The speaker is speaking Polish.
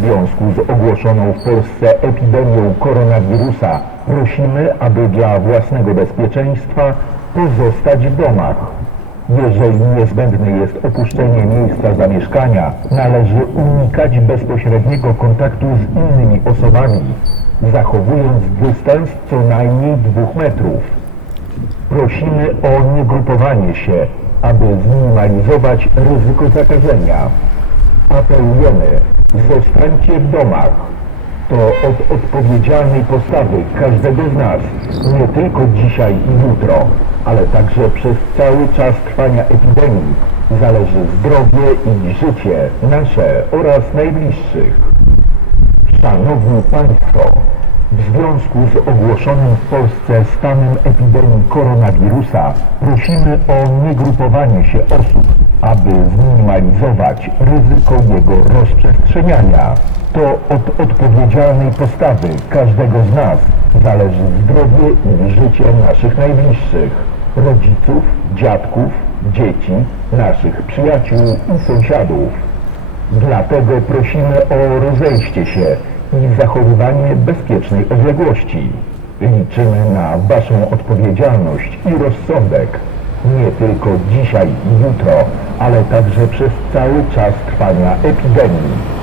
związku z ogłoszoną w Polsce epidemią koronawirusa prosimy, aby dla własnego bezpieczeństwa pozostać w domach. Jeżeli niezbędne jest opuszczenie miejsca zamieszkania, należy unikać bezpośredniego kontaktu z innymi osobami, zachowując dystans co najmniej dwóch metrów. Prosimy o niegrupowanie się, aby zminimalizować ryzyko zakażenia. Apelujemy, zostańcie w domach. To od odpowiedzialnej postawy każdego z nas, nie tylko dzisiaj i jutro, ale także przez cały czas trwania epidemii, zależy zdrowie i życie nasze oraz najbliższych. Szanowni Państwo, w związku z ogłoszonym w Polsce stanem epidemii koronawirusa prosimy o niegrupowanie się osób, aby zminimalizować ryzyko jego rozprzestrzeniania. To od odpowiedzialnej postawy każdego z nas zależy zdrowie i życie naszych najbliższych, rodziców, dziadków, dzieci, naszych przyjaciół i sąsiadów. Dlatego prosimy o rozejście się i zachowywanie bezpiecznej odległości. Liczymy na Waszą odpowiedzialność i rozsądek. Nie tylko dzisiaj i jutro, ale także przez cały czas trwania epidemii.